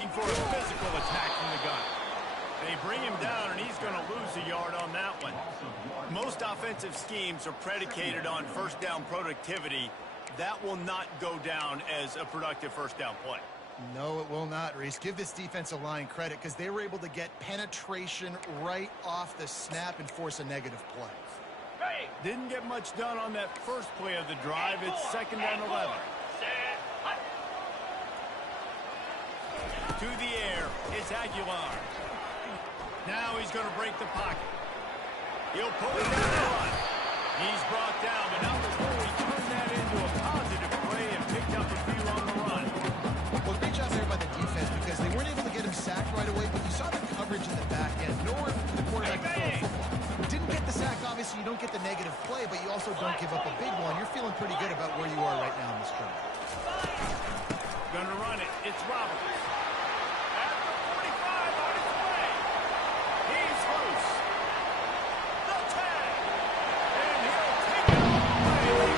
looking for a physical attack from the gun. They bring him down, and he's going to lose a yard on that one. Most offensive schemes are predicated on first down productivity. That will not go down as a productive first down play. No, it will not, Reese. Give this defensive line credit because they were able to get penetration right off the snap and force a negative play. Didn't get much done on that first play of the drive. It's 2nd and 11. To the air, it's Aguilar. Now he's going to break the pocket. He'll pull it down the run. He's brought down, but now the goalie turned that into a positive play and picked up a few on the run. Well, great job there by the defense because they weren't able to get him sacked right away, but you saw the coverage in the back end. Nowhere for the quarterback to throw a football. Didn't get the sack, obviously you don't get the negative play, but you also don't give up a big one. You're feeling pretty good about where you are right now in this drive. Gonna run it. It's Roberts. At the 45 on his way. He's loose. The tag. And he'll take it all the way.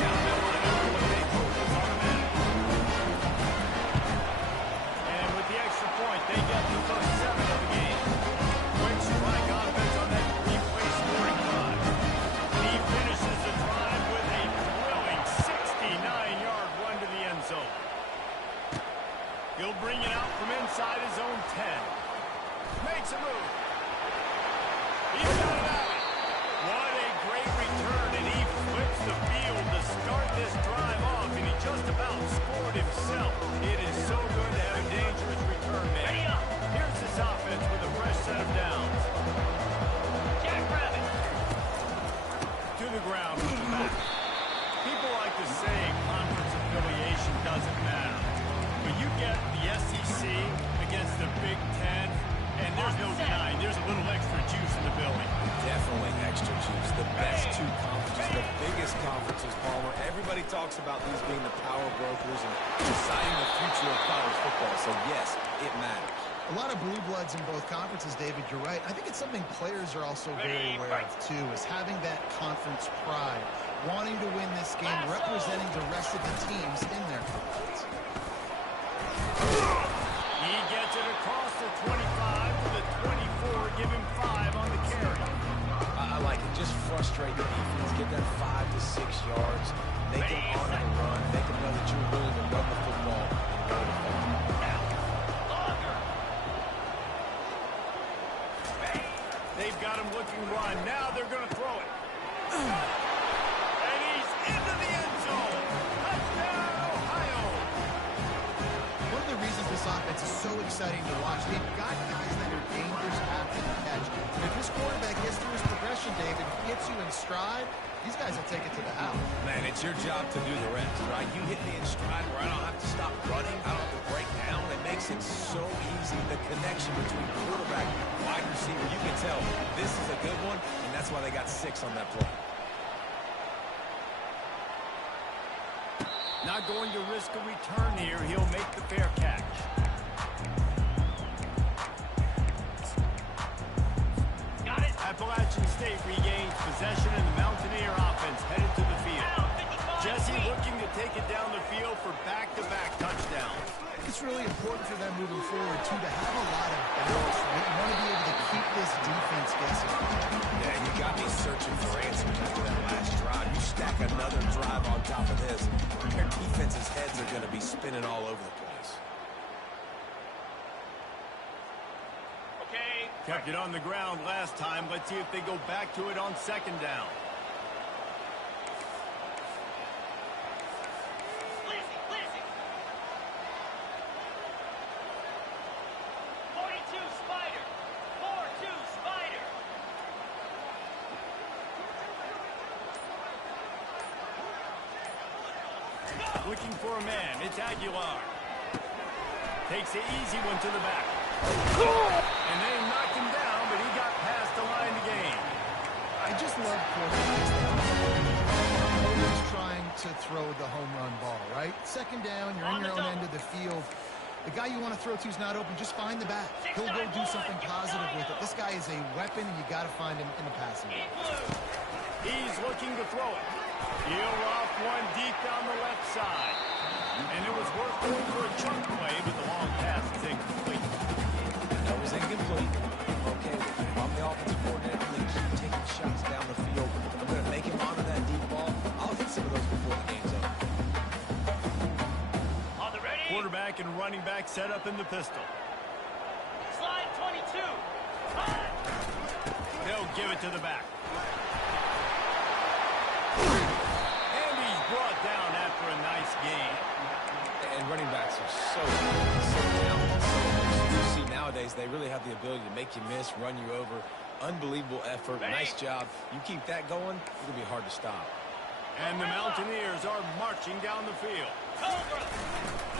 Down that line over what they hope is automatic. And with the extra point, they get the first 7 of the game. Quick strike offense on that three-way scoring drive. He finishes the drive with a thrilling 69-yard run to the end zone. He'll bring it out from inside his own 10. Makes a move. He's got it out. What a great return, and he flips the field to start this drive off, and he just about scored himself. It is so good to have a dangerous return man. Here's this offense with a fresh set of downs. To the ground with the back. People like to say conference affiliation doesn't matter. But you get the SEC against the Big Ten, and there's no denying there's a little extra juice in the building. Definitely extra juice. The best 2 conferences, the biggest conferences, Palmer. Everybody talks about these being the power brokers and deciding the future of college football. So, yes, it matters. A lot of blue bloods in both conferences, David, you're right. I think it's something players are also very aware of, too, is having that conference pride, wanting to win this game, representing the rest of the teams in their conference. He gets it across the 25 to the 24, give him 5 on the carry. I like it. Just frustrate the defense. Get that 5 to 6 yards. Make them honor the run. Make them know that you're willing to run the football and go to the football. They've got him looking run. Now they're going to throw it. And he's into the end zone. Touchdown, Ohio. One of the reasons this offense is so exciting to watch, they've got guys that are dangerous after the catch. And if this quarterback gets through his progression, David, hits you in stride, these guys will take it to the house. Man, it's your job to do the rest, right? You hit me in stride where I don't have to stop running. I don't have to break down. It makes it so easy. The connection between quarterback and wide receiver, you can tell this is a good one, and that's why they got 6 on that play. Not going to risk a return here. He'll make the fair catch. Got it. Appalachian State regains possession, and the Mountaineer offense headed to the field. Jesse looking to take it down the field for back-to-back touchdowns. It's really important for them moving forward, too, to have a lot of balance, right? You want to be able to keep this defense guessing. Yeah, you got me searching for answers after that last drive. You stack another drive on top of this, their defense's heads are going to be spinning all over the place. Okay. Kept it on the ground last time. Let's see if they go back to it on 2nd down. Looking for a man. It's Aguilar. Takes the easy one to the back. And they knocked him down, but he got past the line to gain. I just love quarterbacks that are always trying to throw the home run ball, right? 2nd down, you're in your own end of the field. The guy you want to throw to is not open. Just find the back. He'll go do something positive with it. This guy is a weapon, and you got to find him in the passing game. He's looking to throw it. He'll off one deep down the left side. And it was worth going for a chunk play, but the long pass is incomplete. That was incomplete. Okay, if I'm the offensive coordinator, I'm going to keep taking shots down the field. I'm going to make him honor that deep ball. I'll hit some of those before the game's over. On the ready. Quarterback and running back set up in the pistol. Slide 22. They'll give it to the back. And he's brought down after a nice game. And running backs are so talented, so elusive. You see nowadays, they really have the ability to make you miss, run you over. Unbelievable effort. Nice job. You keep that going, it'll be hard to stop. And the Mountaineers are marching down the field. Cobra.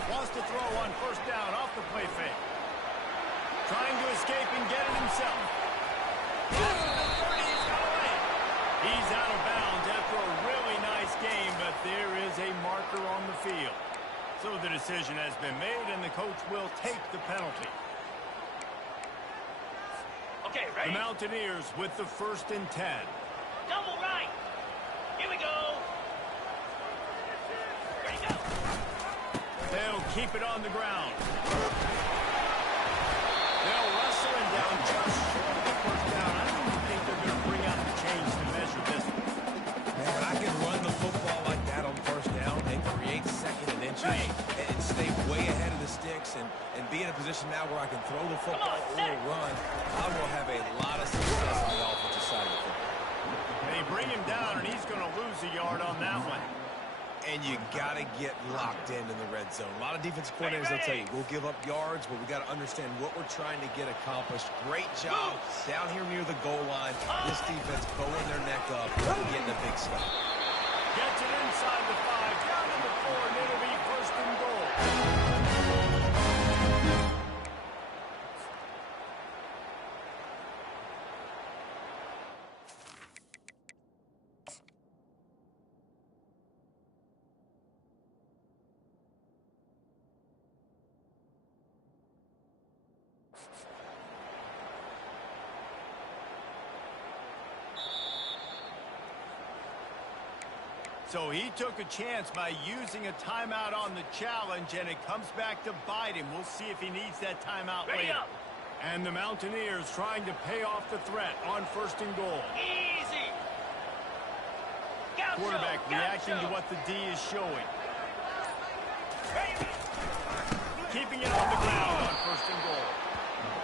Wants to throw on first down off the play fake. Trying to escape and get it himself. He's out of bounds after a really nice game, but there is a marker on the field. So the decision has been made, and the coach will take the penalty. Okay, ready? The Mountaineers with the 1st and 10. Double right. Here we go. Ready, go. They'll keep it on the ground. They'll wrestle him down just short of the first down. I don't think they're going to bring out the change to measure this one. Man, when I can run the football like that on first down and create second and inches and stay way ahead of the sticks and be in a position now where I can throw the football or run, I will have a lot of success on the offensive side of the football. They bring him down, and he's going to lose a yard on that one. And you got to get locked in the red zone. A lot of defensive coordinators will tell you, we'll give up yards, but we got to understand what we're trying to get accomplished. Great job down here near the goal line. This defense bowing their neck up and getting a big stop. Gets it inside the 5, down to the 4, and it'll be 1st and goal. So he took a chance by using a timeout on the challenge, and it comes back to bite him. We'll see if he needs that timeout Ready later. up. And the Mountaineers trying to pay off the threat on 1st and goal. Easy. Gaucho, Quarterback reacting to what the D is showing. Ready. Keeping it on the ground on 1st and goal.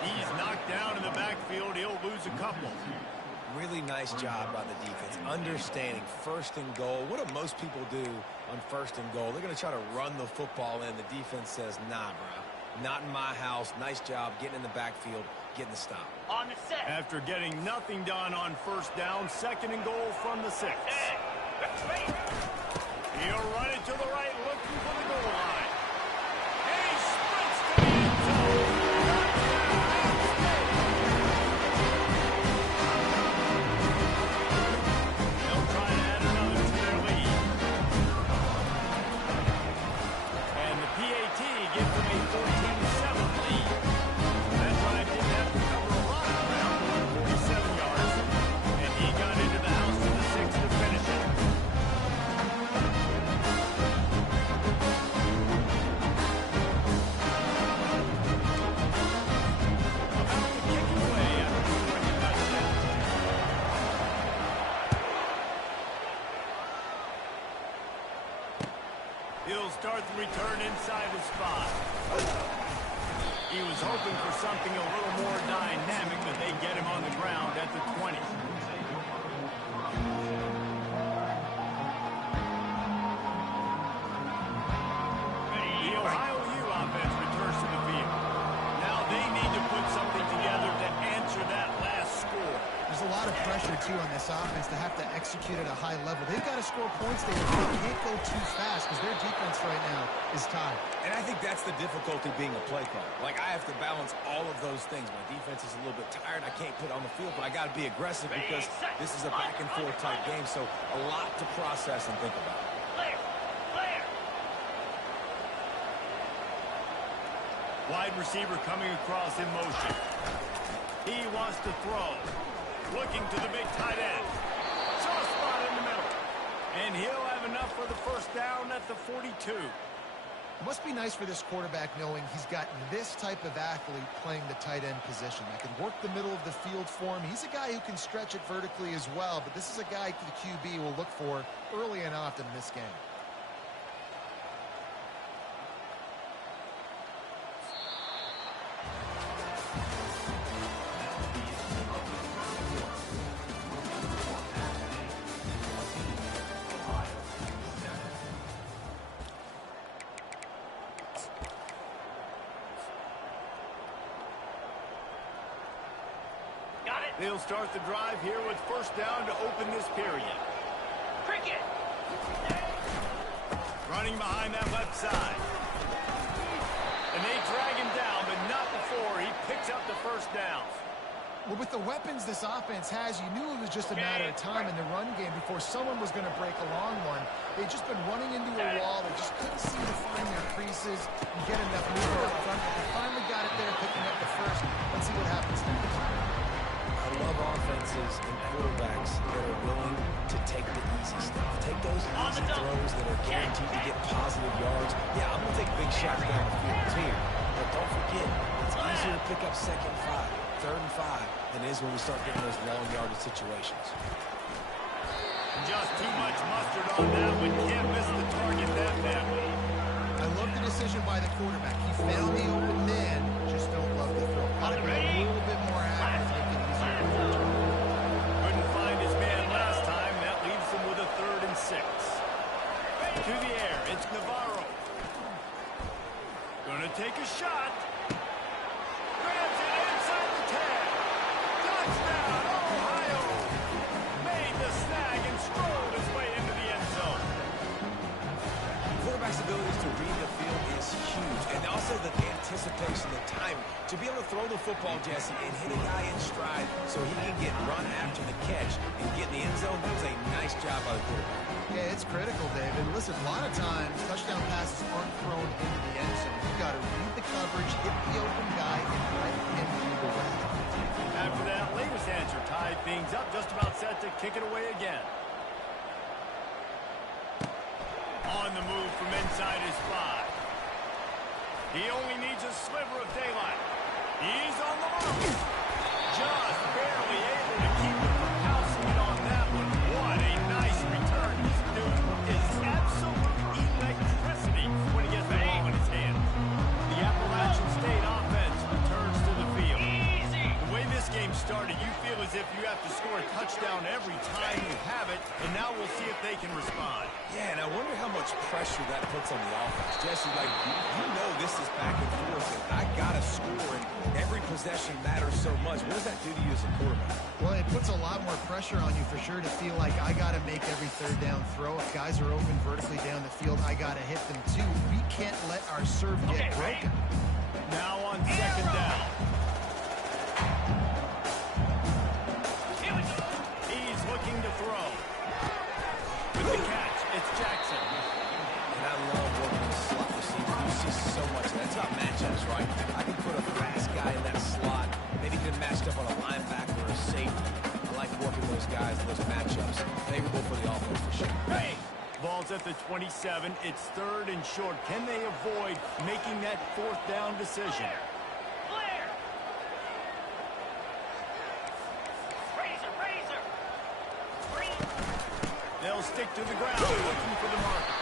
He's knocked down in the backfield. He'll lose a couple. Really nice job by the defense, understanding 1st and goal. What do most people do on 1st and goal? They're going to try to run the football in. The defense says, nah, bro, not in my house. Nice job getting in the backfield, getting the stop. On the set. After getting nothing done on 1st down, 2nd and goal from the 6. Ready. He'll run it to the right, looking for the goal line. And he sprints to the end zone. They'll try to add another to their lead. And the PAT gives them a 14-7 lead. That drive didn't have to cover a lot of ground, 47 yards. And he got into the house to the 6 to finish it. He'll start the return inside his spot. He was hoping for something a little more dynamic, but they get him on the ground at the 20. The Ohio U offense returns to the field. Now they need to put something together to answer that last score. There's a lot of pressure, too, on this offense to have to execute at a high level. They've got to score points there, but they can't go too fast because their defense right now is tied. And I think that's the difficulty being a play caller. Like, I have to balance all of those things. My defense is a little bit tired. I can't put it on the field, but I got to be aggressive because this is a back-and-forth type game, so a lot to process and think about. Wide receiver coming across in motion. He wants to throw. Looking to the big tight end. Soft spot in the middle. And And he'll have enough for the first down at the 42. It must be nice for this quarterback knowing he's got this type of athlete playing the tight end position that can work the middle of the field for him. He's a guy who can stretch it vertically as well, but this is a guy the QB will look for early and often in this game. They'll start the drive here with first down to open this period. Cricket. Running behind that left side. And they drag him down, but not before he picks up the first down. Well, with the weapons this offense has, you knew it was just a matter of time in the run game before someone was going to break a long one. They've just been running into a wall. They just couldn't seem to find their creases and get enough movement up front. But they finally got it there, picking up the first. Let's see what happens next. I love offenses and quarterbacks that are willing to take the easy stuff. Take those easy throws that are guaranteed to get positive yards. Yeah, I'm going to take big shots down the field here. But don't forget, it's easier to pick up second and 5, third and 5 than it is when we start getting those long yardage situations. Just too much mustard on that one. Can't miss the target that badly. I love the decision by the quarterback. He found the open man, just don't love the throw. Got to be a little bit more accurate. Couldn't find his man last time. That leaves him with a 3rd and 6. To the air, it's Navarro. Gonna take a shot. Grabs it inside the 10. Touchdown, Ohio. Made the snag and strolled his way into the end zone. Quarterback's abilities to read the field is huge, and also the anticipation, the timing. To be able to throw the football, Jesse, and hit a guy in stride so he can get run after the catch and get in the end zone, that was a nice job by the quarterback. Yeah, it's critical, David. Listen, a lot of times, touchdown passes aren't thrown into the end zone. You've got to read the coverage, hit the open guy, and let him lead the way. After that latest answer tied things up, just about set to kick it away again. On the move from inside his 5. He only needs a sliver of daylight. He's on the move. Just barely able to keep him from housing it on that one. What a nice return. This dude is absolute electricity when he gets the ball in his hand. The Appalachian State offense returns to the field. Easy. The way this game started, you feel as if you have to score a touchdown every time you have it, and now we'll see if they can respond. Yeah, and I wonder how much pressure that puts on the offense. Jesse, like, you know this is back and forth, and I got to score, and every possession matters so much. What does that do to you as a quarterback? Well, it puts a lot more pressure on you for sure to feel like I got to make every third down throw. If guys are open vertically down the field, I got to hit them too. We can't let our serve get broken. Now on 2nd down. He's looking to throw. With the catch, it's Jackson. And I love working the slot receiver. You see so much of that. It's about matchups, right? I can put a fast guy in that slot. Maybe get matched up on a linebacker or a safety. I like working those guys in those matchups. Favorable for the offense for sure. Hey! Ball's at the 27. It's 3rd and short. Can they avoid making that 4th down decision? Clear. Razor, razor. They'll stick to the ground looking for the marker.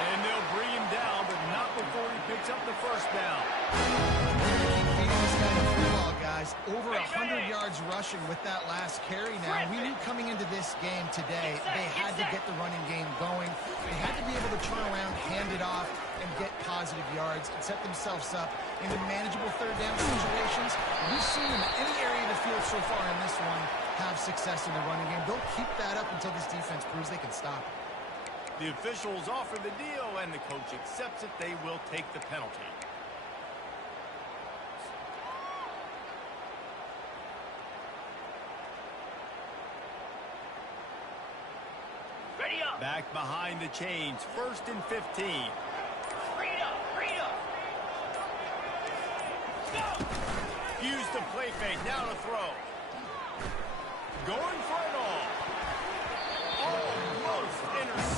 And they'll bring him down, but not before he picks up the first down. Keep feeding this guy the football, guys. Over 100 yards rushing with that last carry now. We knew coming into this game today, they had to get the running game going. They had to be able to turn around, hand it off, and get positive yards and set themselves up into manageable third down situations. We've seen them in any area of the field so far in this one have success in the running game. They'll keep that up until this defense proves they can stop it. The officials offer the deal, and the coach accepts it. They will take the penalty. Ready up. Back behind the chains, 1st and 15. Freedom, freedom. Go. Use the play fake, now to throw. Going for it all. Almost intercepted.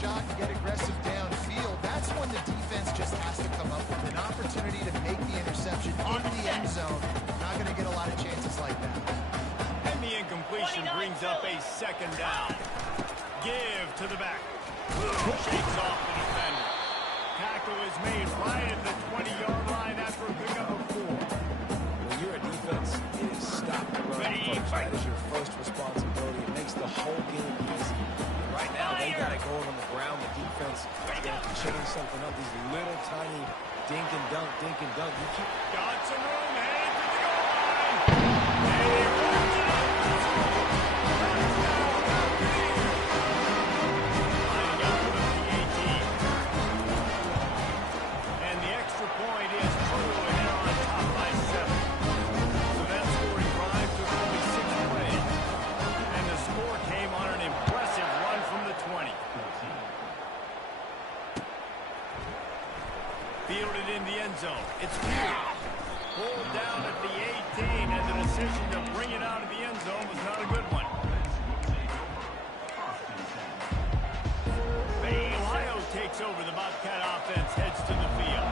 shot and get aggressive downfield, that's when the defense just has to come up with an opportunity to make the interception in the end zone. Not going to get a lot of chances like that. And the incompletion brings up a second down. Give to the back. Shakes off the defender. Tackle is made right at the 20-yard line after a pickup of 4. When you're a defense, it is stop the run first. That is your first responsibility. It makes the whole game easy. Right now, they got it going on the ground. The defense is going to change something up. These little tiny dink and dunk, dink and dunk. You keep Got some room, headed to the goal line. And he runs it up. Lining up for the PAT. And the extra point is true, and they're on top by 7. So that scoring drive took only 6 plays. And the score came on an impressive run from the 20. Fielded in the end zone. It's Pugh. Pulled down at the 18, and the decision to bring it out of the end zone was not a good one. Ohio takes over. The Bobcat offense heads to the field.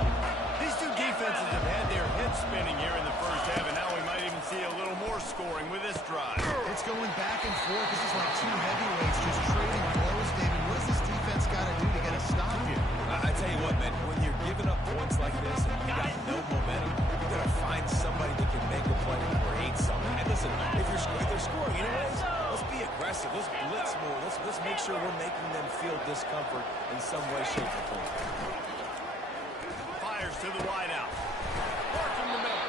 These two defenses have had their heads spinning here in the first half, and now we might even see a little more scoring with this drive. It's going back and forth. This is like two heavyweights just trading blows, David. What does this defense got to do to get a stop here? I tell you what, man, when you're giving up points like this and you got no momentum, you got to find somebody that can make a play or create something. And listen, if they're scoring anyways, let's be aggressive. Let's blitz more. Let's make sure we're making them feel discomfort in some way, shape, or form. Fires to the wideout. Working the middle.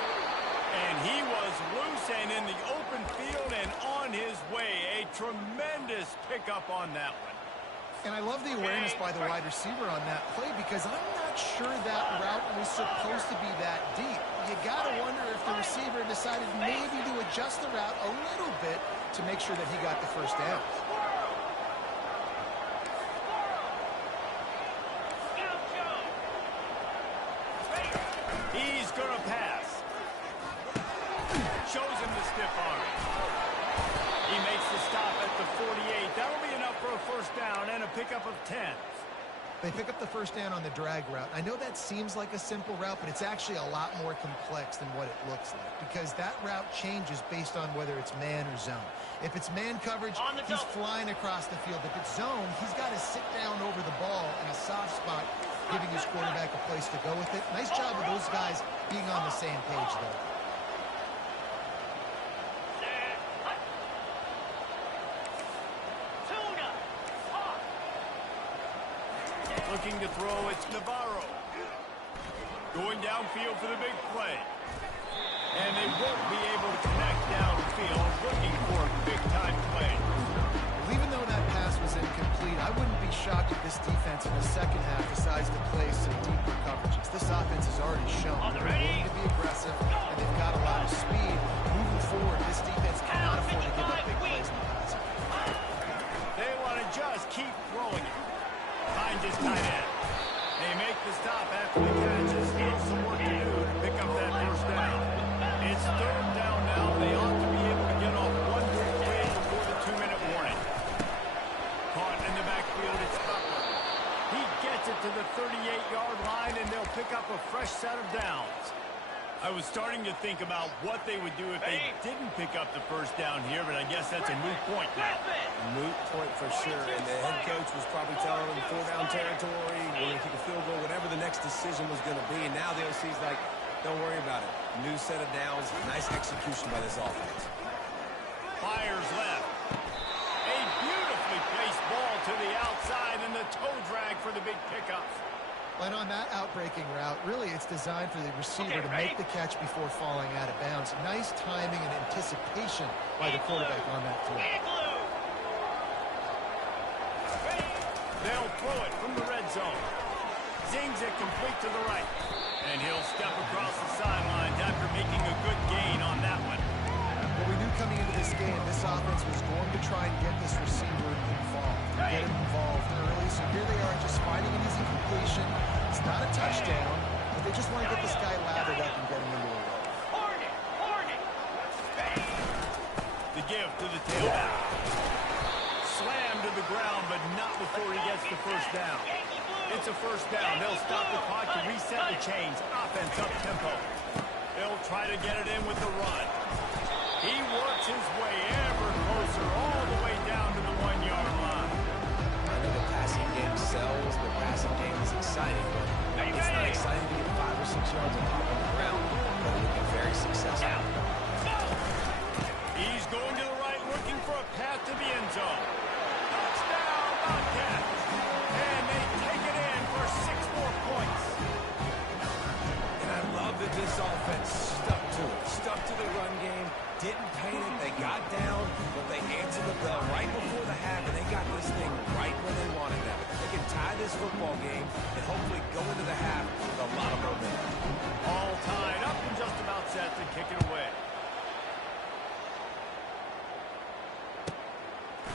And he was loose and in the open field and on his way. A tremendous pickup on that one. And I love the awareness by the wide receiver on that play because I'm not sure that route was supposed to be that deep. You got to wonder if the receiver decided maybe to adjust the route a little bit to make sure that he got the first down. He's going to pass. Shows him the stiff arm. He makes the stop at the 48. That'll be enough for a first down and a pickup of 10. They pick up the first down on the drag route. I know that seems like a simple route, but it's actually a lot more complex than what it looks like because that route changes based on whether it's man or zone. If it's man coverage, he's flying across the field. If it's zone, he's got to sit down over the ball in a soft spot, giving his quarterback a place to go with it. Nice job of those guys being on the same page, though. Looking to throw, it's Navarro. Going downfield for the big play. And they won't be able to connect downfield, looking for a big-time play. Well, even though that pass was incomplete, I wouldn't be shocked if this defense in the second half decides to play some deeper coverages. This offense has already shown they're willing to be aggressive, and they've got a lot of speed. Moving forward, this defense cannot afford to give up big plays in the passing. They want to just keep throwing it. Finds his tight end. They make the stop after the catch. Still some work to do to pick up that first down. It's third down now. They ought to be able to get off one big play before the 2-minute warning. Caught in the backfield, it's Butler. He gets it to the 38-yard line, and they'll pick up a fresh set of downs. I was starting to think about what they would do if they didn't pick up the first down here, but I guess that's a moot point now. Moot point for sure, and the head coach was probably telling them 4-down territory, we're going to kick a field goal, whatever the next decision was going to be, and now the OC's like, don't worry about it. New set of downs, nice execution by this offense. Fires left. A beautifully placed ball to the outside, and the toe drag for the big pickup. And on that outbreaking route, really it's designed for the receiver to make the catch before falling out of bounds. Nice timing and anticipation by the quarterback on that throw. They'll throw it from the red zone. Zings it complete to the right. And he'll step across the sidelines after making a good gain on that one. Well, we knew coming into this game, this offense was going to try and get this receiver involved. Get him involved early, so here they are just finding an easy completion. It's not a touchdown, but they just want to get this guy lathered up and get him into a row. The give to the tailback. Slammed to the ground, but not before he gets the first down. It's a first down. They'll stop the clock to reset the chains. Offense up tempo. They'll try to get it in with the run. He works his way ever closer, all the way down to the 1-yard line. I know the passing game sells, the passing game is exciting, but it's not exciting to get 5 or 6 yards of pop on the ground, but it will be very successful. He's going to the right, looking for a path to the end zone. Touchdown, Bobcats! And they take it in for 6 more points. And I love that this offense stuck to it, stuck to the run game, didn't panic, they got down, but they answered the bell right before the half, and they got this thing right where they wanted them. They can tie this football game and hopefully go into the half with a lot of momentum. All tied up and just about set to kick it away.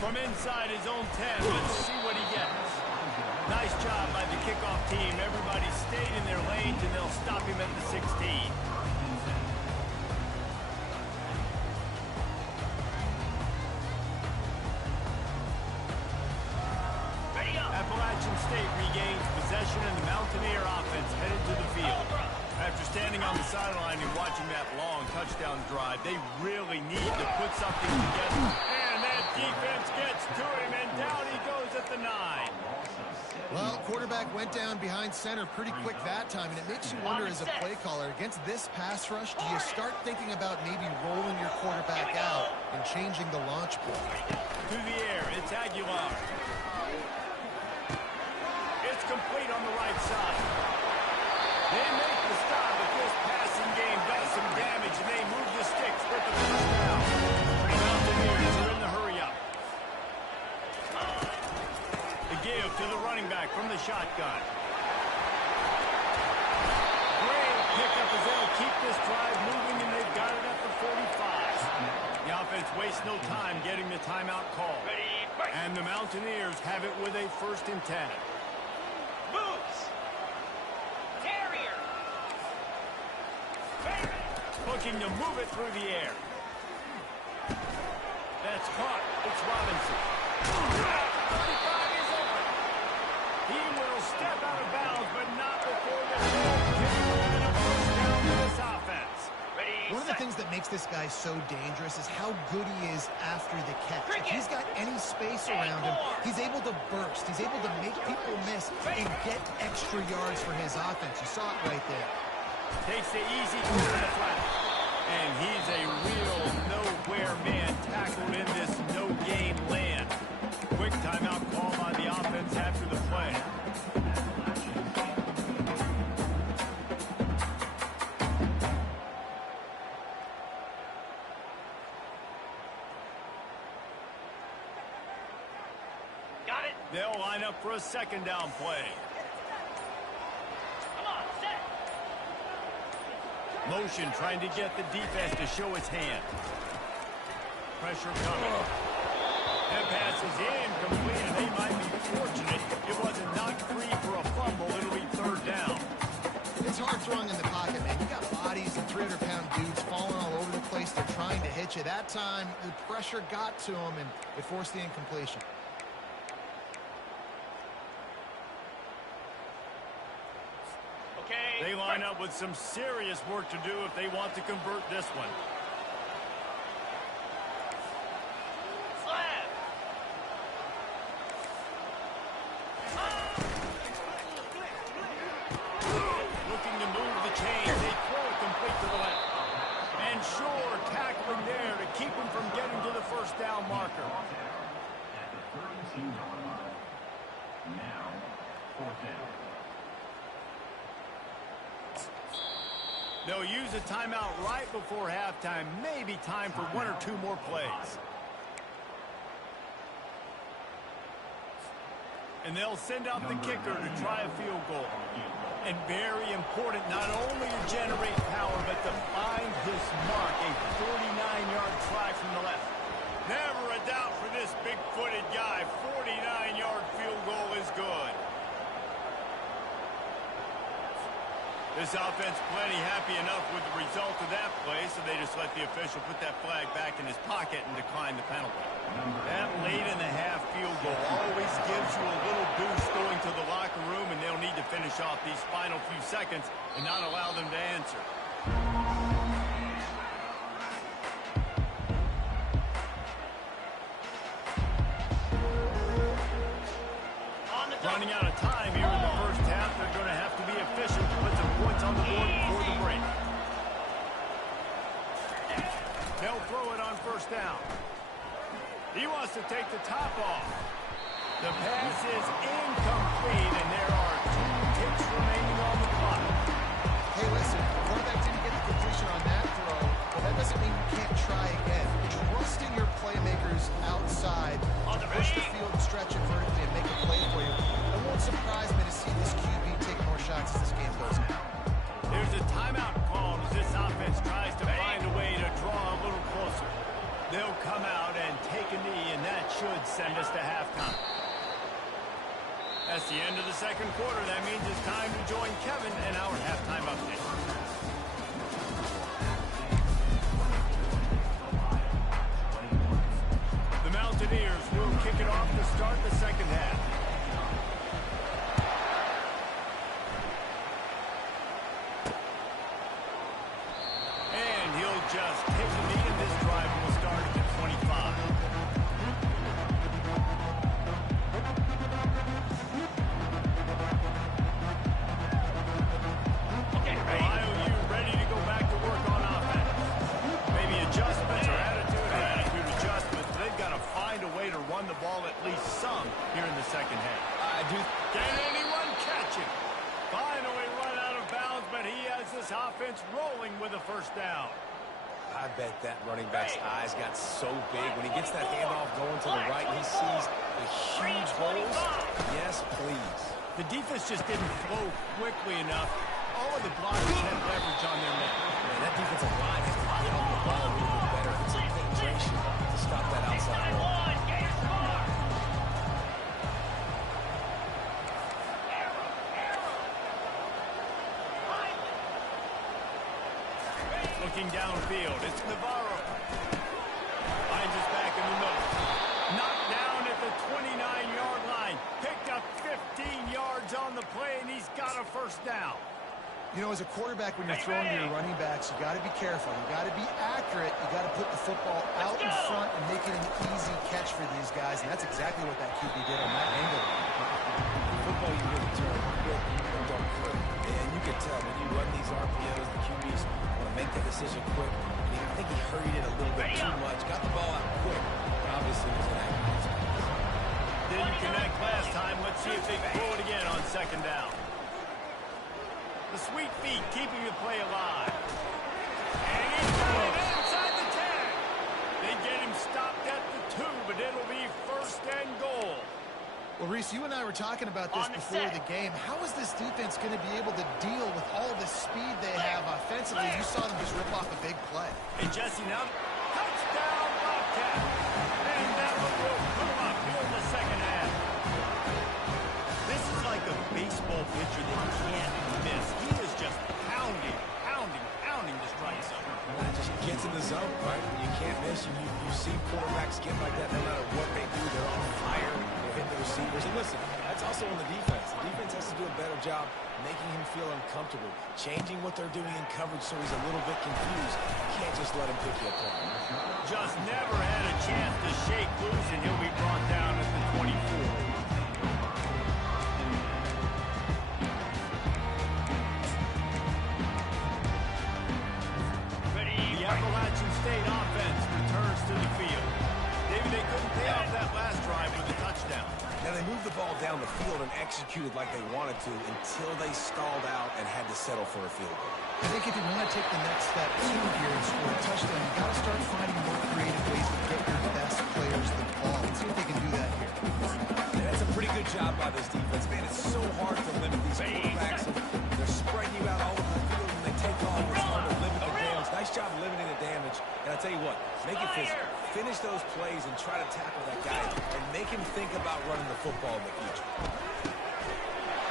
From inside his own 10, let's see what he gets. Nice job by the kickoff team. Everybody stayed in their lanes, and they'll stop him at the 16. Appalachian State regains possession, and the Mountaineer offense headed to the field. After standing on the sideline and watching that long touchdown drive, they really need to put something together. And that defense gets to him, and down he goes at the 9. Well, quarterback went down behind center pretty quick that time, and it makes you wonder as a play caller, against this pass rush, do you start thinking about maybe rolling your quarterback out and changing the launch point? To the air, it's Aguilar. It's complete on the right side. They make the stop, but this passing game does some damage, and they move the sticks with the first down. The Mountaineers are in the hurry-up. The give to the running back from the shotgun. Great pickup as they'll keep this drive moving, and they've got it at the 45. The offense wastes no time getting the timeout call. And the Mountaineers have it with a 1st and 10. Moves. Terrier. Looking to move it through the air. That's caught. It's Robinson. 35 is open. He will step out of bounds, but not before the and a first down to this offense. One of the things that makes this guy so dangerous is how good he is after the catch. If he's got any space around him, he's able to burst. He's able to make people miss and get extra yards for his offense. You saw it right there. Takes the easy to the flat. And he's a real nowhere man tackled in this no-game land. Quick timeout call by the offense after the play. Got it. They'll line up for a 2nd down play. Come on, set. Motion trying to get the defense to show his hand. Pressure coming. That pass is incomplete, and they might be fortunate it wasn't knocked free for a fumble. It'll be 3rd down. It's hard throwing in the pocket, man. You got bodies and 300-pound dudes falling all over the place. They're trying to hit you. That time, the pressure got to him, and it forced the incompletion. Okay. They line up with some serious work to do if they want to convert this one. Slab. Looking to move the chains. They throw it complete to the left. And Shore tackling there to keep him from getting to the 1st down marker. At the 32-yard line. Now, 4th down. They'll use a timeout right before halftime. Maybe time for 1 or 2 more plays. And they'll send out the kicker to try a field goal. And very important, not only to generate power, but to find his mark. A 49-yard try from the left. Never a doubt for this big-footed guy. 49-yard field goal is good. This offense plenty happy enough with the result of that play, so they just let the official put that flag back in his pocket and decline the penalty. That late in the half field goal always gives you a little boost going to the locker room, and they'll need to finish off these final few seconds and not allow them to answer. Running out of time here in the first half, they're going to have to be efficient to put some points on the board before the break. They'll throw it on first down. He wants to take the top off. The pass is incomplete, and there are 2 ticks remaining on the clock. Hey, listen, the quarterback didn't get the completion on that throw, but that doesn't mean you can't try again. Trust in your playmakers outside to push the field and stretch it vertically and make a play for you. It won't surprise me to see this QB take more shots as this game goes on. There's a timeout called as this offense tries to find a way to draw a little closer. They'll come out and take a knee, and that should send us to halftime. That's the end of the second quarter. That means it's time to join Kevin and our halftime update. The Mountaineers will kick it off to start the second half. And he'll just take a knee, and this drive will start at the 25. Ohio U ready to go back to work on offense. Maybe adjustments or attitude adjustments. They've got to find a way to run the ball at least some here in the second half. Can anyone catch him? Finally run out of bounds, but he has this offense rolling with a first down. I bet that running back's eyes got so big when he gets that handoff going to the right and he sees the huge holes. Yes, please. The defense just didn't flow quickly enough. All of the blockers had leverage on their men. Man, that defensive line has to get on the ball a little bit better. It's some penetration to stop that outside run. Looking downfield, it's Navarro. Finds us back in the middle. Knocked down at the 29-yard line. Picked up 15 yards on the play, and he's got a first down. You know, as a quarterback, when you're throwing to your running backs, you got to be careful. You got to be accurate. You got to put the football out in front and make it an easy catch for these guys, and that's exactly what that QB did on that angle. Football, you really turn quick, you don't quick. And you can tell when you run these RPOs, the QBs want to make that decision quick. I think he hurried it a little bit too much. Got the ball out quick, but obviously was inaccurate. Didn't connect last time. Let's see if they can throw it again on second down. The sweet feet keeping the play alive. And he's got it inside the 10. They get him stopped at the 2, but it'll be first and goal. Well, Reese, you and I were talking about this before the game. How is this defense going to be able to deal with all the speed they have offensively? You saw them just rip off a big play. And Jesse, now touchdown Bobcat. And that one will put him up here in the second half. This is like a baseball pitcher that you can't miss. He is just pounding the strike zone. That just gets in the zone, right? You can't miss. You see quarterbacks get like that no matter what they do. They're on fire. They're hitting the receivers. And listen, that's also on the defense. The defense has to do a better job making him feel uncomfortable, changing what they're doing in coverage so he's a little bit confused. You can't just let him pick you apart. Just never had a chance to shake loose, and he'll be brought down at the 24. The Appalachian State offense returns to the field. David, they couldn't pay off that last drive with a touchdown. Now, they moved the ball down the field and executed like they wanted to until they stalled out and had to settle for a field goal. I think if you want to take the next step too here and score a touchdown, you got to start finding more creative ways to get your best players the ball. Let's see if they can do that here. Yeah, that's a pretty good job by this defense. Man, it's so hard to limit these quarterbacks. They're spreading you out all over the field when they take off. It's hard to limit the damage. Nice job limiting the damage. And I'll tell you what, make it physical. Finish those plays and try to tackle that guy and make him think about running the football in the future.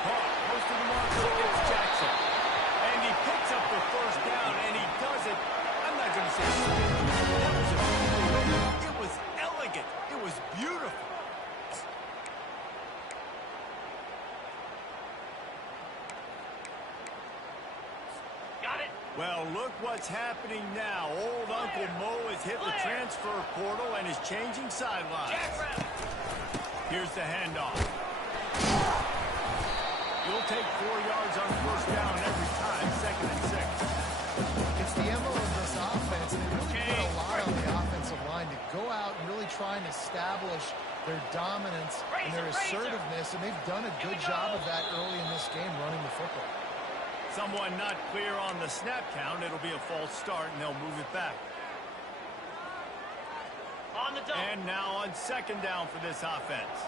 Caught, close to the marker against Jackson. And look what's happening now. Old Uncle Mo has hit the transfer portal and is changing sidelines. Here's the handoff. You'll take 4 yards on first down every time, 2nd and 6. It's the MO of this offense. They really put a lot on the offensive line to go out and really try and establish their dominance and their assertiveness, and they've done a good job of that early in this game running the football. Someone not clear on the snap count. It'll be a false start, and they'll move it back. On the double. And now on 2nd down for this offense.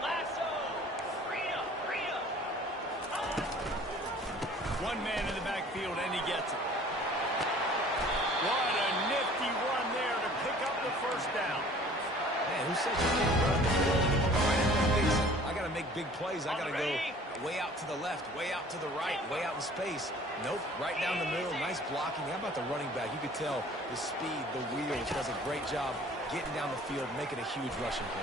Lasso. Freedom. Freedom. One man in the backfield, and he gets it. What a nifty run there to pick up the first down. Man, who said you can't run the field anymore? I got to make big plays. I got to go way out to the left, way out to the right, way out in space. Nope, right down the middle. Nice blocking. How about the running back? You could tell the speed, the wheels, does a great job getting down the field, making a huge rushing play.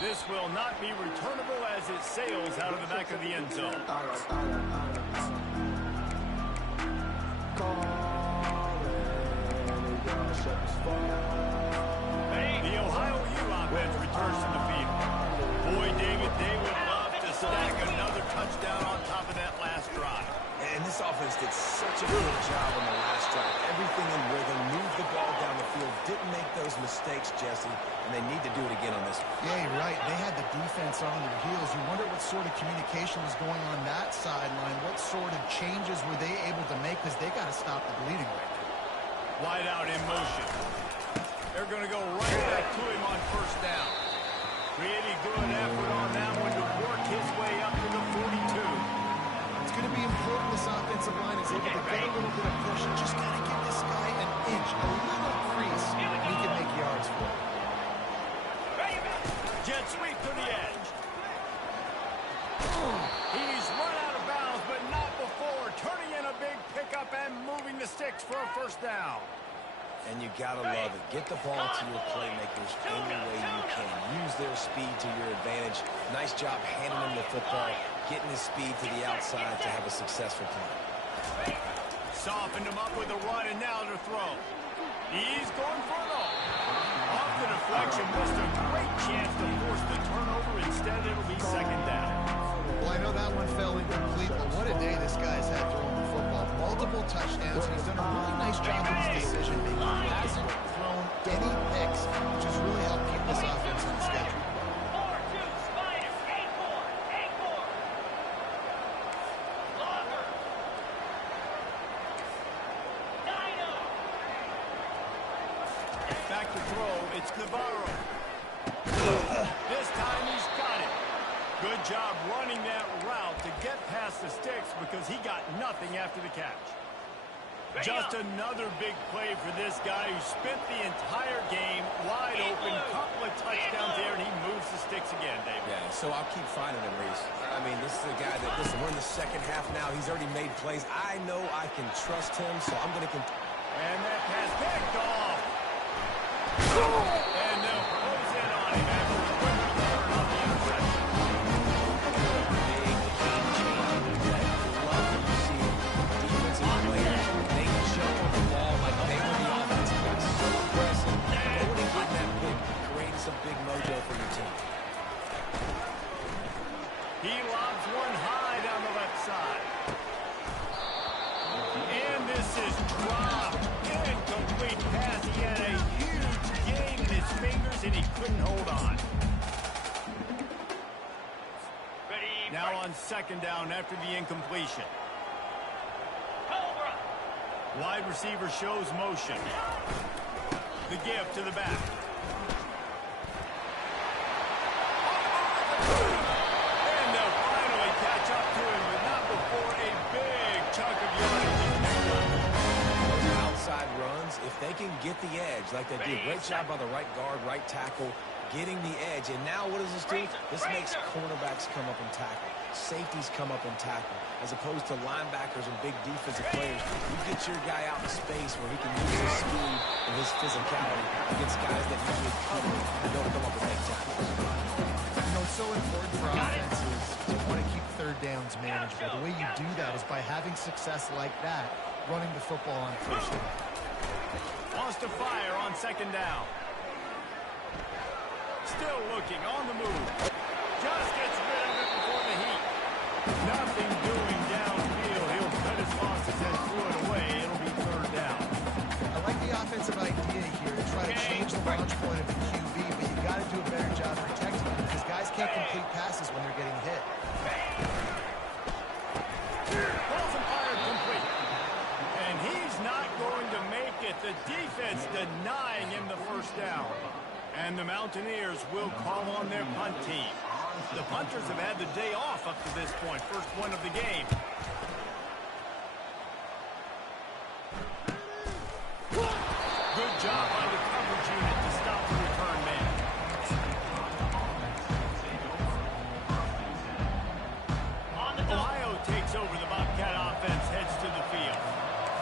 This will not be returnable as it sails out of the back of the end zone. The Ohio U offense returns to the field. Boy, David, they would love to stack another touchdown on top of that last drive. And this offense did such a good job on the last drive. Everything in rhythm, moved the ball down the field, didn't make those mistakes, Jesse, and they need to do it again on this one. Yeah, you're right. They had the defense on their heels. You wonder what sort of communication was going on that sideline. What sort of changes were they able to make, because they got to stop the bleeding right now. Wide out in motion. They're going to go right back to him on first down. Pretty good effort on that one to work his way up to the 42. It's going to be important this offensive line is able to get a little bit of push and just kind of give this guy an inch, a little crease, and he can make yards for it. Jet sweep to the edge. He's run out of bounds, but not before turning in a big pickup and moving the sticks for a first down. And you gotta love it. Get the ball to your playmakers any way you can. Use their speed to your advantage. Nice job handling the football, getting his speed to the outside to have a successful play. Softened him up with a run, and now to throw. He's going for it all. Off the deflection, missed a great chance to force the turnover. Instead, it'll be 2nd down. Well, I know that one fell incomplete, but what a day this guy's had throwing the football. Multiple touchdowns, and he's done a really nice job of his decision-making. He hasn't thrown any picks, which has really helped keep this offense on the schedule. 4-2 Spiders. 8-4. Longer. Dino. Back to throw, it's Navarro. This time he's got it. Good job running that route to get past the sticks because he got nothing after the catch. Just another big play for this guy who spent the entire game wide open, couple of touchdowns there, and he moves the sticks again, David. Yeah, so I'll keep finding him, Reese. I mean, this is a guy that, listen, we're in the second half now. He's already made plays. I know I can trust him, so I'm going to continue. And that pass picked off. And they'll close in on him after a quick return on the interception. Some big mojo for your team. He lobs one high down the left side. And this is dropped. Incomplete pass. He had a huge gain in his fingers, and he couldn't hold on. Ready. Now on 2nd down after the incompletion. Cobra. Wide receiver shows motion. The give to the back. edge like they do. Great job by the right guard, right tackle, getting the edge. And now what does this do? This makes cornerbacks come up and tackle. Safeties come up and tackle. As opposed to linebackers and big defensive players, you get your guy out in space where he can use his speed and his physicality against guys that usually cover and don't come up and make tackles. You know, it's so important for offenses to want to keep third downs manageable. The way you do that is by having success like that, running the football on first down. Wants to fire on second down. Still looking on the move. Just gets rid of it before the heat. Nothing doing downfield. He'll cut his losses and throw it away. It'll be third down. I like the offensive idea here to try to change the launch point of the QB, but you got to do a better job protecting him because guys can't complete passes when they're getting hit. Balls and fired complete. And he's not going to make it. The defense denying him the first down. And the Mountaineers will call on their punt team. The punters have had the day off up to this point. First one of the game. Good job by the coverage unit to stop the return man. Ohio takes over. The Bobcat offense heads to the field.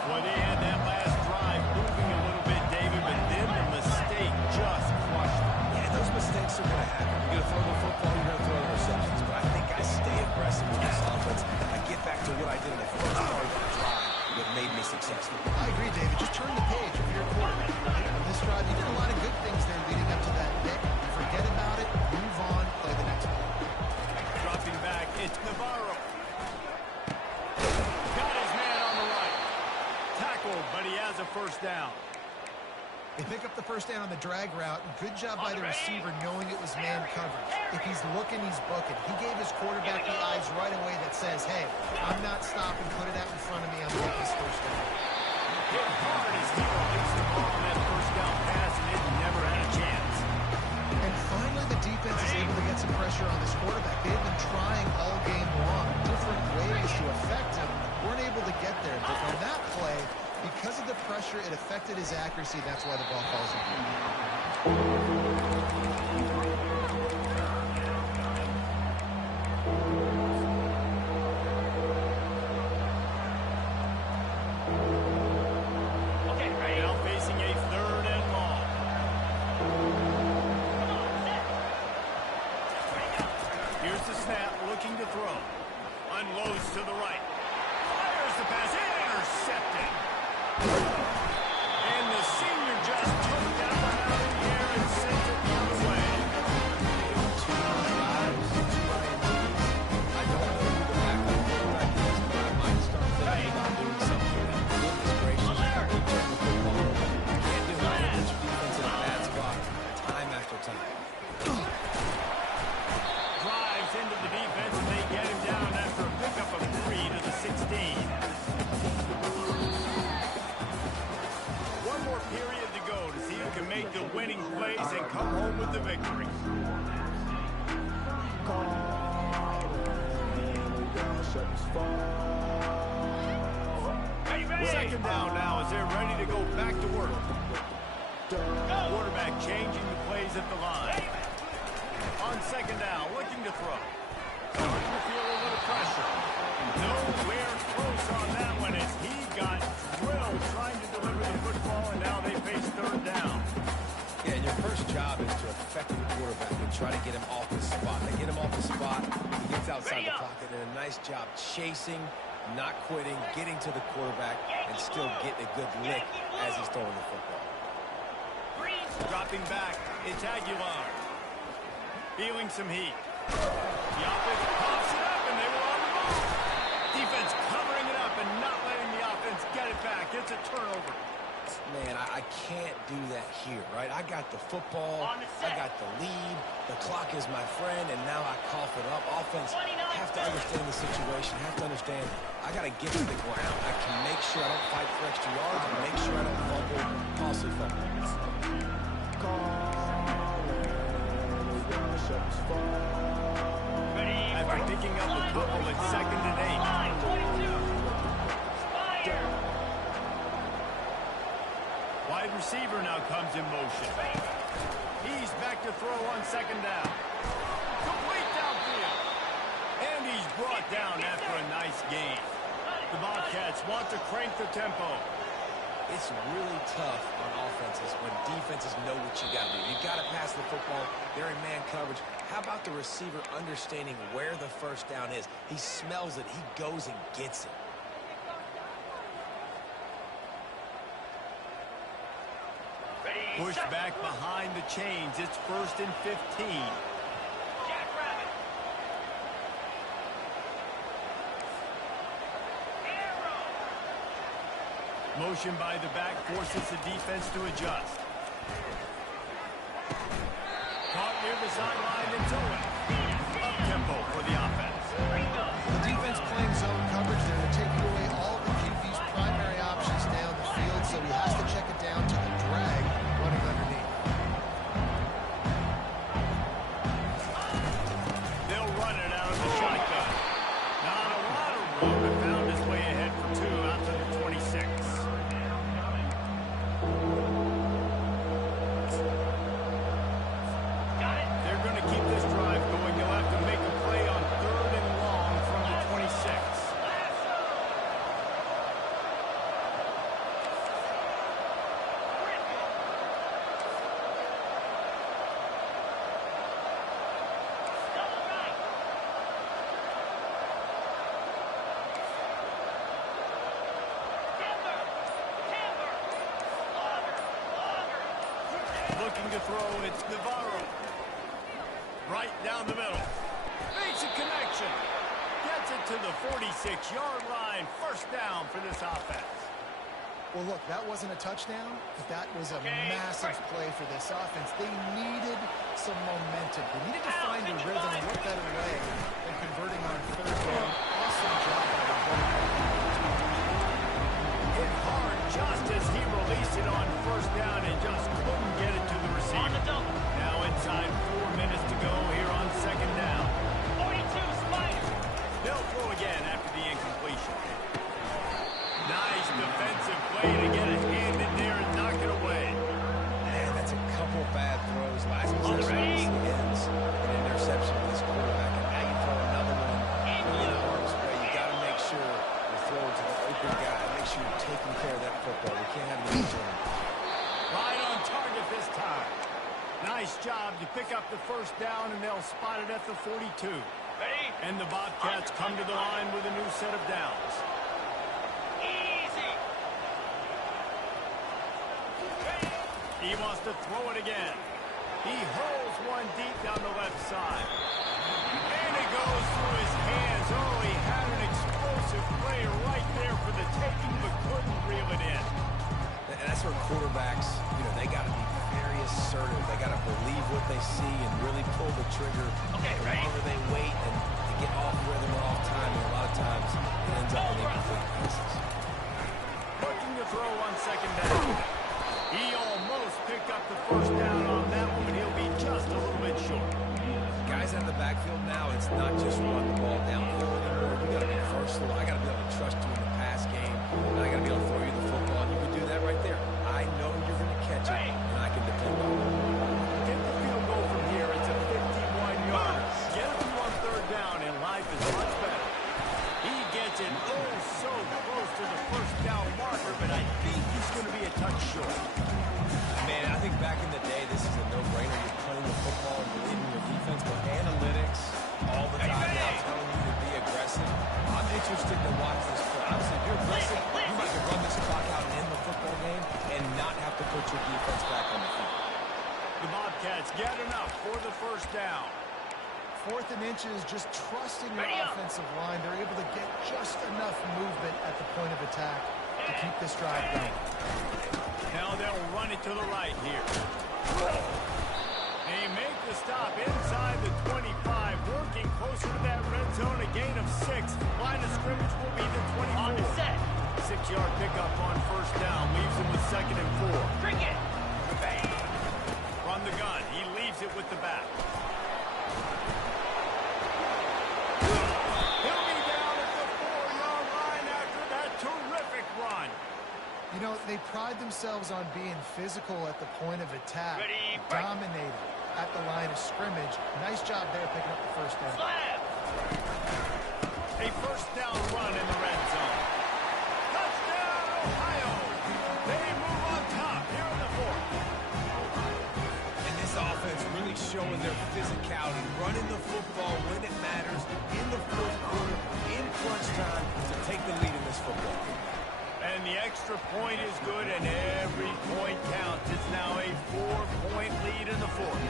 Well, they had that last drive moving a little bit, David, but then the mistake just crushed them. Yeah, those mistakes are going to happen. You're going to throw the football, you're going to throw interceptions. But I think I stay aggressive with this offense. I get back to what I did in the first part of the drive that made me successful. I agree, David. Just turn the page if you're a quarterback. On this drive, you did a lot of good things there leading up to that pick. Forget about it, move on, play the next one. Dropping back, it's Navarro. Got his man on the right. Tackled, but he has a first down. They pick up the first down on the drag route. Good job by the receiver knowing it was man coverage. If he's looking, he's booking. He gave his quarterback the eyes right away that says, hey, I'm not stopping. Put it out in front of me. I'm going to get this first down. Hit hard as he released the ball on that first down pass, and it never had a chance. And finally, the defense is able to get some pressure on this quarterback. They've been trying all game long, different ways to affect him. Weren't able to get there. But on that play, because of the pressure, it affected his accuracy. That's why the ball falls in. Okay, ready? Now facing a third and long. Here's the snap, looking to throw. Unloads to the right. Fires the pass, intercepted. And the senior just took that one out in the air and sent it the other way. Two drives, two INTs. I don't know who the backup quarterback is, but I might start thinking about doing something. Goodness gracious, you turn the football over. You can't do it. Put your defense in a bad spot time after time. Drives into the defense, and they get him down after a pickup of 3 to the 16. One more period to go to see who can make the winning plays and come home with the victory. Second down now as they're ready to go back to work. Quarterback changing the plays at the line. On second down, looking to throw. Starting to feel a little pressure. Nowhere close on that one as he got drilled trying to deliver the football, and now they face third down. Yeah, and your first job is to affect the quarterback and try to get him off the spot. They get him off the spot, he gets outside the pocket, and a nice job chasing, not quitting, getting to the quarterback, and still getting a good lick as he's throwing the football. Dropping back, it's Aguilar. Feeling some heat. The offense pops it up, and they were on the move. Defense covering it up and not letting the offense get it back. It's a turnover. Man, I can't do that here, right? I got the football, I got the lead, the clock is my friend, and now I cough it up. Offense have to understand the situation, have to understand I got to get to the ground. I can make sure I don't fight for extra yards and make sure I don't fumble, costly fumble. After picking up a couple at 2nd and 8. Wide receiver now comes in motion. He's back to throw on second down. Complete downfield. And he's brought down after a nice gain. The Bobcats want to crank the tempo. It's really tough on offenses when defenses know what you got to do. You got to pass the football. They're in man coverage. How about the receiver understanding where the first down is? He smells it. He goes and gets it. Push back behind the chains. It's 1st and 15. Motion by the back forces the defense to adjust. Caught near the sideline and towing. Up tempo for the offense. The defense playing zone coverage. They're going to take away all the QB's primary options down the field, so he has to check it down to the drag running underneath. They'll run it out of the shotgun. Not a lot of room, but found his way ahead for 2 out to the 26. They're going to keep this drive going. They'll have to make a play on 3rd and long from the 26. Looking to throw, it's Navarro. Right down the middle. Makes a connection. Gets it to the 46-yard line. 1st down for this offense. Well, look, that wasn't a touchdown, but that was a massive play for this offense. They needed some momentum. They needed to find a rhythm, and what better way than converting on 3rd down. Awesome job by the quarterback. Hit hard just as he released it on 1st down and just couldn't get it to the receiver. Now inside 4 minutes to go here on 2nd down. 42 Spider. They'll throw again after the incompletion. Nice defensive play to get a hand in there and knock it away. Man, that's a couple bad throws. Last possession obviously ends an interception for this quarterback. And now you throw another one in the harm's way. You got to make sure you're throwing to the open guy. Make sure you're taking care of that football. We can't have any return. Right on target this time. Nice job to pick up the 1st down, and they'll spot it at the 42. Ready? And the Bobcats come to the line with a new set of downs. Easy. He wants to throw it again. He hurls one deep down the left side. And it goes through his hands. Oh, he had an explosive play right there for the taking, but couldn't reel it in. And that's where quarterbacks, they got to be very assertive. They got to believe what they see and really pull the trigger. Okay, the ready? longer they wait and they get off rhythm or off time, and a lot of times it ends up in incomplete passes. Looking to throw on 2nd down. He almost picked up the 1st down on that one, but he'll be just a little bit short. Guys out of the backfield now, it's not just run the ball downhill anymore. You got to be versatile. I got to be able to trust you in the pass game, and I got to be able to throw you the football. And you can do that right there. I know you're going to catch it, and I can depend on it. Get the field goal from here. It's a 51-yarder. Get it to on 3rd down, and life is much better. He gets it so close to the 1st down marker, but I think he's going to be a touch short. Man, I think back in the day, this is a no-brainer. You're playing the football and believing your defense, but analytics all the time now telling you to be aggressive. I'm interested to watch this play. Obviously, if you're aggressive, you might have run this clock out and end the football game and not have to put your defense back on the field. The Bobcats get enough for the 1st down. 4th and inches, just trusting your offensive line. They're able to get just enough movement at the point of attack to keep this drive going. Now they'll run it to the right here. They make the stop inside the 25, working closer to that red zone, a gain of 6. Line of scrimmage will be the 24. On the set. 6-yard pickup on 1st down, leaves him with 2nd and 4. Bring it. From the gun, he leaves it with the back. He'll be down at the 4-yard line after that terrific run. You know, they pride themselves on being physical at the point of attack, Ready, break. dominating at the line of scrimmage. Nice job there picking up the first down. Slap. A first down run in the red zone. Touchdown, Ohio! They move on top here in the fourth. And this offense really showing their physicality, running the football when it matters, in the fourth quarter, in crunch time, to take the lead in this football. And the extra point is good, and every point counts. It's now a 4-point lead in the fourth.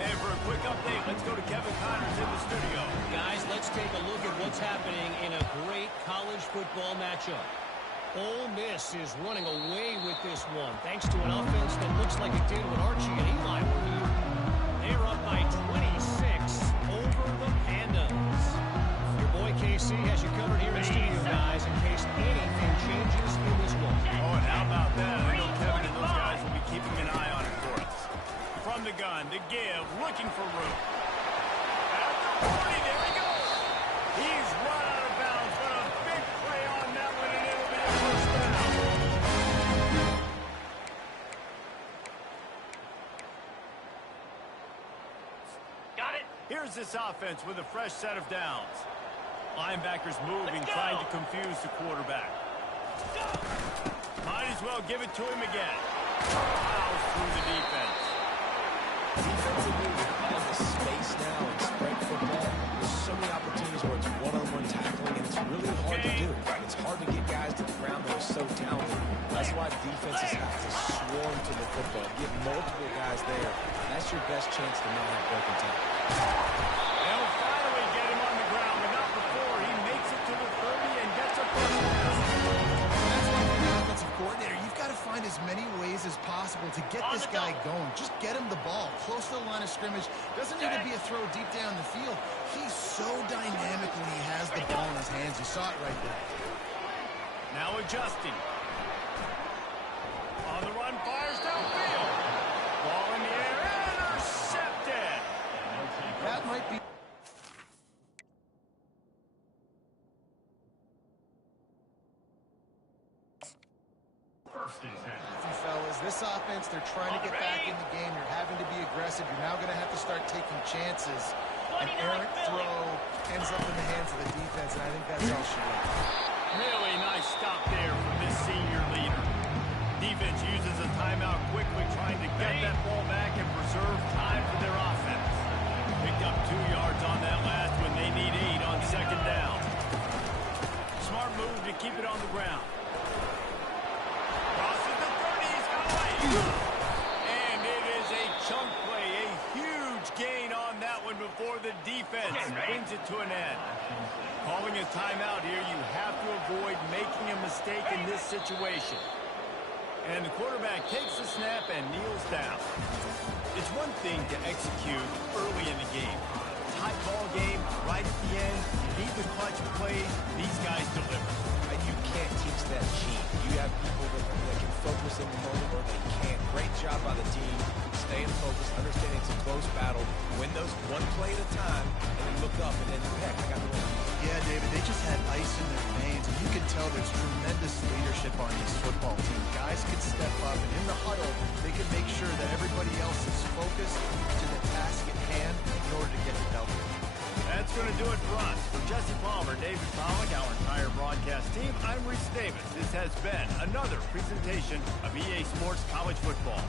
And for a quick update, let's go to Kevin Connors in the studio. Guys, let's take a look at what's happening in a great college football matchup. Ole Miss is running away with this one, thanks to an offense that looks like it did when Archie and Eli were here. They're up by 26 over the Pandas. Your boy KC has you covered here in studio, guys, in case anything changes in this one. Oh, and how about that? I know Kevin and those guys will be keeping an eye on it for us. From the gun, to give, looking for room. At the 40, there he goes. He's run out of bounds, but a big play on that one, and it'll be a first down. Got it. Here's this offense with a fresh set of downs. Linebackers moving, trying to confuse the quarterback. Might as well give it to him again. Plows through the defense. Defensively, with all the space now and spread football, there's so many opportunities where it's one-on-one tackling, and it's really hard to do. It's hard to get guys to the ground that are so talented. That's why defenses have to swarm to the football, get multiple guys there. That's your best chance to not have broken tackles. They'll finally get him on the ground, but not before. He makes it to the 30 and gets a first down. That's why for the offensive coordinator, you've got to find as many ways as possible to get this guy going. Just get him the ball close to the line of scrimmage. Doesn't need to be a throw deep down the field. He's so dynamic when he has the ball in his hands. You saw it right there. Now adjusting. On the run, fires downfield. Ball in the air, intercepted. That might be... First and 10. Fellas, this offense, they're trying to get back in the game. You're having to be aggressive. You're now going to have to start taking chances. An errant throw ends up in the hands of the defense, and I think that's all she wants. Really nice stop there from this senior leader. Defense uses a timeout quickly, trying to get that ball back and preserve time for their offense. Picked up 2 yards on that last one. They need 8 on second down. Smart move to keep it on the ground. Crosses the 30, he's got away. And it is a chunk play, a huge gain on that one before the defense brings it to an end. Calling a timeout here, you have to avoid making a mistake in this situation. And the quarterback takes the snap and kneels down. It's one thing to execute early in the game. Tight ball game, right at the end, you need the clutch plays, these guys deliver. And you can't teach that gene. You have people that can focus in the moment or they can't. Great job by the team, staying focused, understanding it's a close battle, win those one play at a time, and then look up and then, heck, I got the win. Yeah, David, they just had ice in their veins, and you can tell there's tremendous leadership on this football team. Guys can step up, and in the huddle, they can make sure that everybody else is focused to the task at hand in order to get the W. That's going to do it for us. For Jesse Palmer, David Pollack, our entire broadcast team, I'm Reese Davis. This has been another presentation of EA Sports College Football.